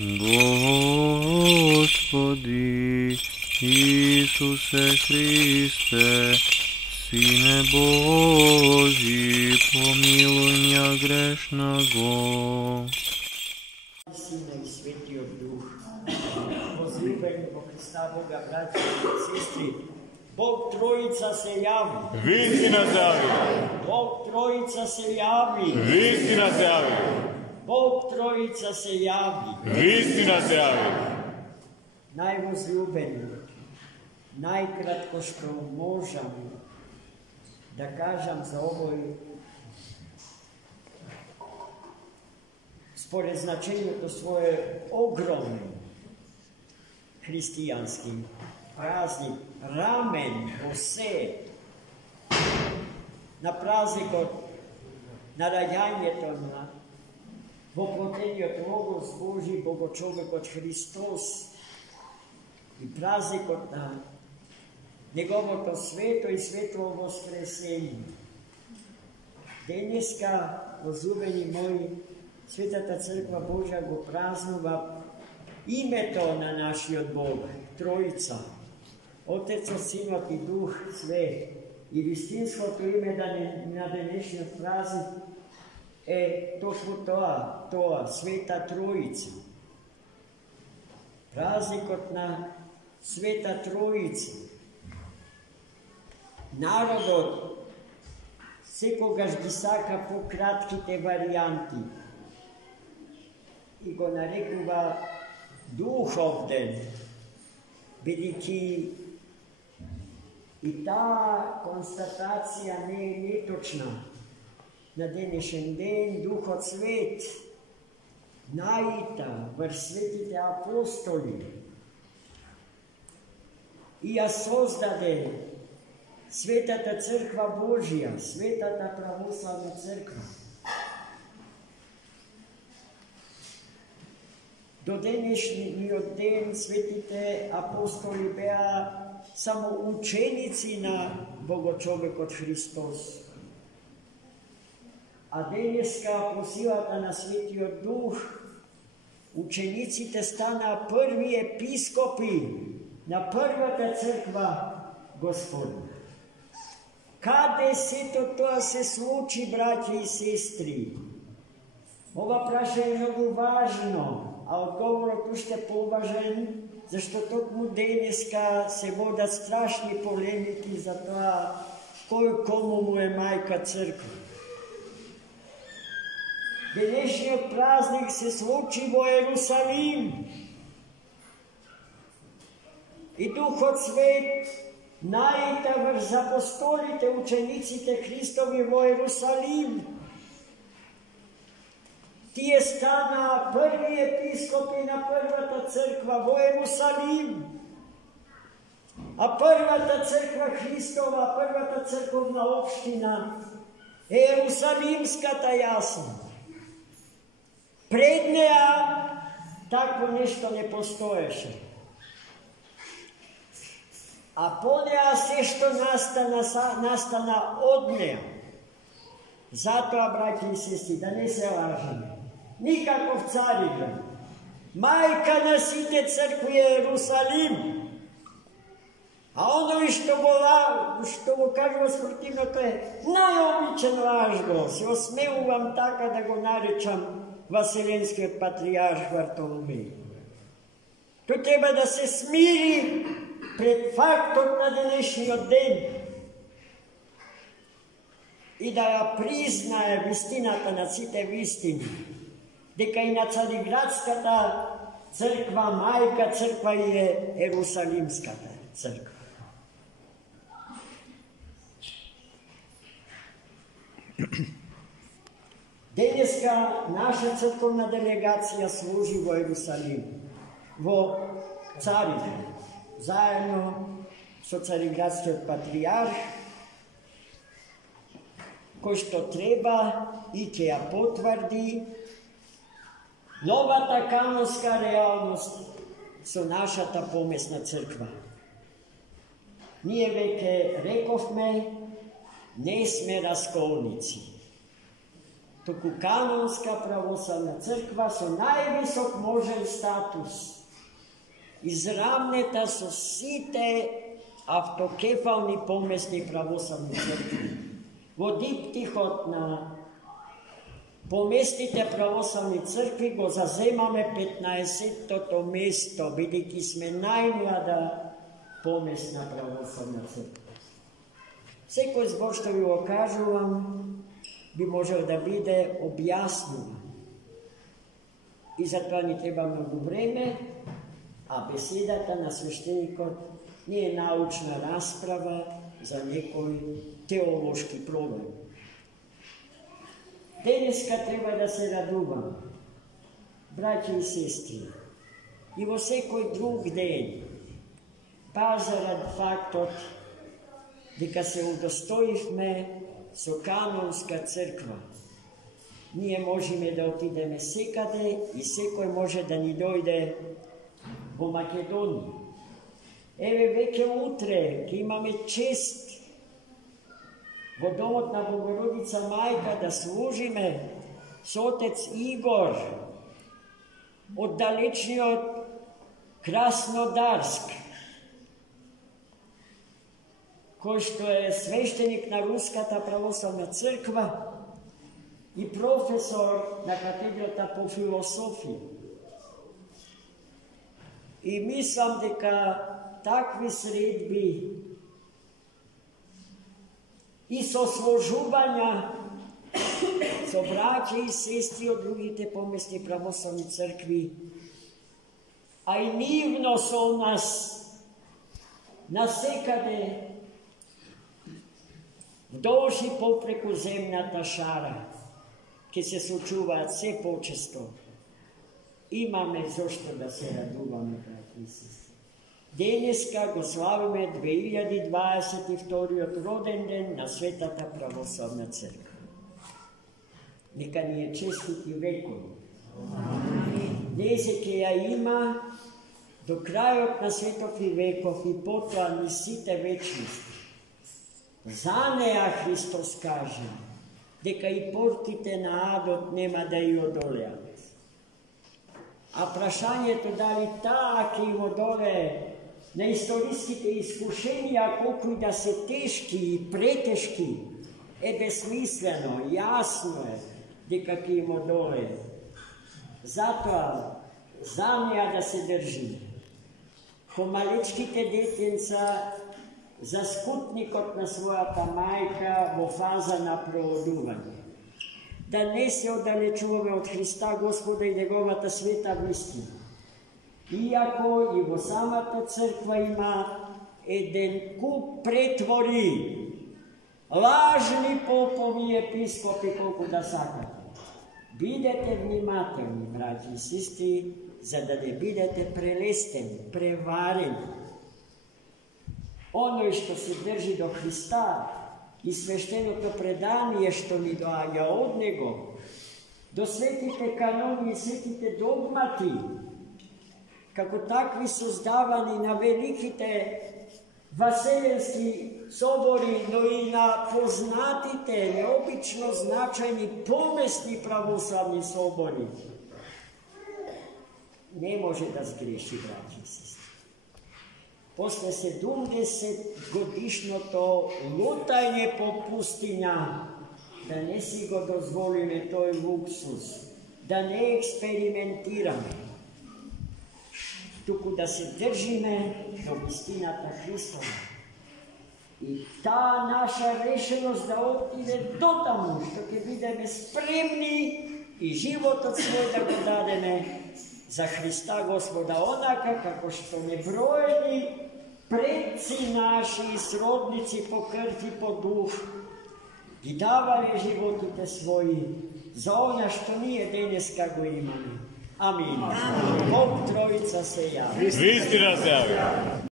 Господи Исусе Христе, Сине Божий, помилуй меня грешного. Сина и Светиот Дух, возлюбени во Христа Бога, братья и сестри, Бог Троица се яви. Вистина се яви. Бог Троица се яви. Вистина се яви. Бог Троица се яви. Вистина се яви. Najvozljubeni, najkratko što možem da kažem za ovoj spored značenju svoje ogromni hristijanski praznik Ramen Bose na praznik od narajanje na voplotenju od Logos Božji, Bogočovek od Hristos i praznik od njegovo sveto i svetlo voskresenje. Dneska, возлюбени moji, Svetata crkva Božja go praznova ime to na naši od Boga, Trojica, Otec, Sin i Duh Svet. I vistinsko to ime da na današnji praznik to smo toa, Sveta Trojica. Praznik od na Sveta Trojica. Narod od vsekogaž gisaka po kratkite varijanti i go narekuva duhovden, veliki. I ta konstatacija ne je netočna. Na današnji dan Duh od Svet najita vr svetite apostoli i sozdade Svetata crkva Božja, Svetata pravoslavna crkva. Do današnji dan svetite apostoli bea samo učenici na Bogočovek od Hristos. A dneska posivata na Svetio Duh, učenici te stana prvi episkopi na prvata crkva Gospodna. Kade se to se sluči, braće i sestri? Ova praša je mnogo važno, a odgovor tu ste považen, zašto tokmu dneska se voda strašni polemiki za to komu mu je majka crkva. Današnji praznik se sluči vo Jerusalim i Duh od Svet najita vrz apostolite učenicite Hristovi vo Jerusalim. Tije stana prvi episkopi na prvata crkva vo Jerusalim. A prvata crkva Hristova, prvata crkovna opština je Jerusalimska ta jasna. Pred neja tako nešto ne postoješe. A po neja sve što nastana od neja. Zato, braći i sestri, da ne se lažemo, nikakov Carigrad. Majka nasite crkvu je Jerusalim. A ono što mu kažemo sportivno, to je najobičan lažgo. Se osmeju vam taka da go narečam Vaseljenski patrijarh Vartolomej. To treba da se smiri pred faktom na današnji dan i da ja priznaje vistinata na cite vistini, deka i na Carigradska ta crkva, majka crkva je Jerusalimska ta crkva. Dneska naša crkovna delegacija služi vo Jerusalimu, vo Carigradu, zajedno so Carigradski patrijarh, ko što treba i ke ja potvrdi, nova ta kanonska realnost so naša ta pomesna crkva. Nije veke rekovme, ne sme raskolnici. Току канонска православна црква со највисок можен статус, изравнета со сите автокефални поместни православни цркви. Во диптихот на поместните православни цркви го заземаме 15-тото место, бидејќи сме најмлада поместна православна црква. Секој збор што ви го кажувам би можел да биде објаснуван. И затоа ни треба многу време, а беседата на свештеникот не е научна расправа за некој теолошки проблем. Денеска треба да се радувам, браќи и сестри, и во секој друг ден, па зарад фактот дека се удостоивме со канонска црква. Ние можеме да отидеме секаде и секој може да ни дојде во Македонија. Еве веќе утре ќе имаме чест во домот на Богородица Мајка да служиме со отец Игор од далечниот Краснодарск, кој што е свештеник на Руската православна црква и професор на катедрата по философија. И мислам дека такви средби и сосложувања со браќа и сестри од другите поместни православни цркви, а и нивно со нас насекаде вдолж и попреку земната шара ќе се случуваат се почесто. Имаме зошто да се радуваме, браќа и сестри. Денеска го славиме 2022 роден ден на Светата православна црква. Нека ни е честити векови. Днес ќе ја има до крајот на светов и веков и потоа ни сите вечности. За неа Христос каже дека и портите на адот нема да ја одолеат. А прашањето дали таа ќе им одолее на историските искушенија, колку и да се тешки и претешки, е безсмислено, јасно е дека ќе им одолее. Затоа, за неа да се држиме. По малечките детенца, за скутникот на својата мајка во фаза на проводување. Да не се оддалечуваме од Христа Господа и Неговата света вистина. Иако и во самата црква има еден куп претвори, лажни попови и епископи колку да сакате. Бидете внимателни, браќи и сестри, за да не бидете прелестени, преварени. Оној што се држи до Христа и свештеното предание што ни доаѓа од Него, до светите канони и светите догмати, како такви создавани на великите васеленски собори, но и на познатите, необично значајни поместни православни собори, не може да сгреши, браќи и сестри. После 70 годишното лутање по пустиња, да не си го дозволиме тој луксус, да не експериментираме, туку да се држиме до вистината Христова. И таа наша решеност да отиде дотаму, што ќе бидеме спремни и животот свој да го дадеме за Христа Господа, онака како што неброени предци наши и сродници по крв и по дух ги давале животите своји за она што ние денеска го имаме. Амин. Бог Троица се јави. Вистина се јави.